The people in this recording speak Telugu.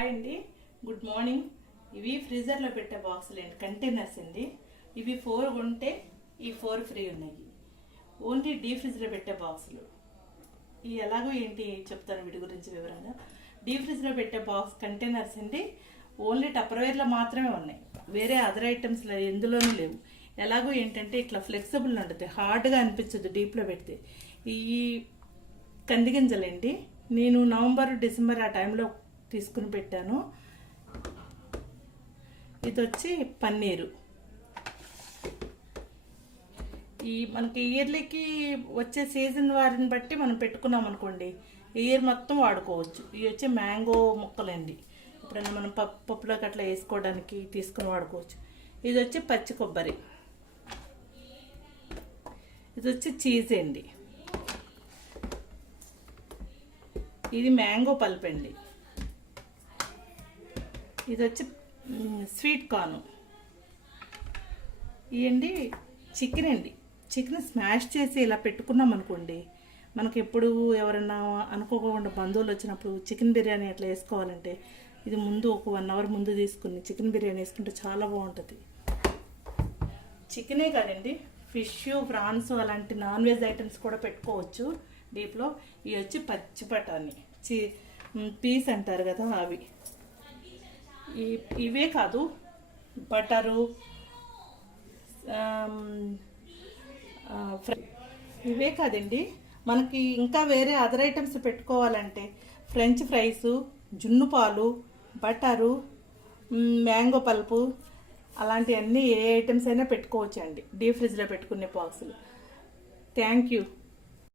హాయ్ అండి, గుడ్ మార్నింగ్. ఇవి ఫ్రీజర్లో పెట్టే బాక్సులు అండి, కంటైనర్స్ అండి. ఇవి 4 కొంటే ఈ 4 ఫ్రీ ఉన్నాయి. ఓన్లీ డీ ఫ్రిడ్జ్లో పెట్టే బాక్సులు. ఈ ఎలాగో ఏంటి చెప్తాను వీటి గురించి వివరంగా. డీ ఫ్రిడ్జ్లో పెట్టే బాక్స్ కంటైనర్స్ అండి, ఓన్లీ టప్పర్వేర్లో మాత్రమే ఉన్నాయి. వేరే అదర్ ఐటమ్స్లో ఎందులోనూ లేవు. ఎలాగో ఏంటంటే ఇట్లా ఫ్లెక్సిబుల్ ఉంటుంది, హార్డ్గా అనిపించదు డీప్లో పెడితే. ఈ కందిగింజలండి, నేను నవంబర్ డిసెంబర్ ఆ టైంలో తీసుకుని పెట్టాను. ఇది వచ్చి పన్నీరు. ఈ మనకి ఇయర్లీకి వచ్చే సీజన్ వారిని బట్టి మనం పెట్టుకున్నాం అనుకోండి, ఇయర్ మొత్తం వాడుకోవచ్చు. ఇవి వచ్చి మ్యాంగో ముక్కలండి, ఎప్పుడైనా మనం పప్పులోకి అట్లా వేసుకోవడానికి తీసుకుని వాడుకోవచ్చు. ఇది వచ్చి పచ్చి కొబ్బరి. ఇది వచ్చి చీజ్ అండి. ఇది మ్యాంగో పల్ప్ అండి. ఇది వచ్చి స్వీట్ కార్న్. ఇవండి చికెన్ అండి. చికెన్ స్మాష్ చేసి ఇలా పెట్టుకున్నాం అనుకోండి, మనకి ఎప్పుడు ఎవరన్నా అనుకోకుండా బంధువులు వచ్చినప్పుడు చికెన్ బిర్యానీ అట్లా వేసుకోవాలంటే ఇది ముందు ఒక 1 అవర్ ముందు తీసుకుని చికెన్ బిర్యానీ వేసుకుంటే చాలా బాగుంటుంది. చికెనే కాదండి, ఫిష్, ప్రాన్స్ అలాంటి నాన్ వెజ్ ఐటమ్స్ కూడా పెట్టుకోవచ్చు డీప్లో. ఇవి వచ్చి పచ్చి బఠానీ పీస్ అంటారు కదా, అవి. ఇవే కాదు, బటరు, ఇవే కాదండి, మనకి ఇంకా వేరే అదర్ ఐటమ్స్ పెట్టుకోవాలంటే ఫ్రెంచ్ ఫ్రైస్, జున్ను పాలు, బటరు, మ్యాంగో పల్పు, అలాంటివన్నీ ఏ ఐటమ్స్ అయినా పెట్టుకోవచ్చు అండి డీప్ ఫ్రిడ్జ్లో పెట్టుకునే బాక్సులు. Thank you.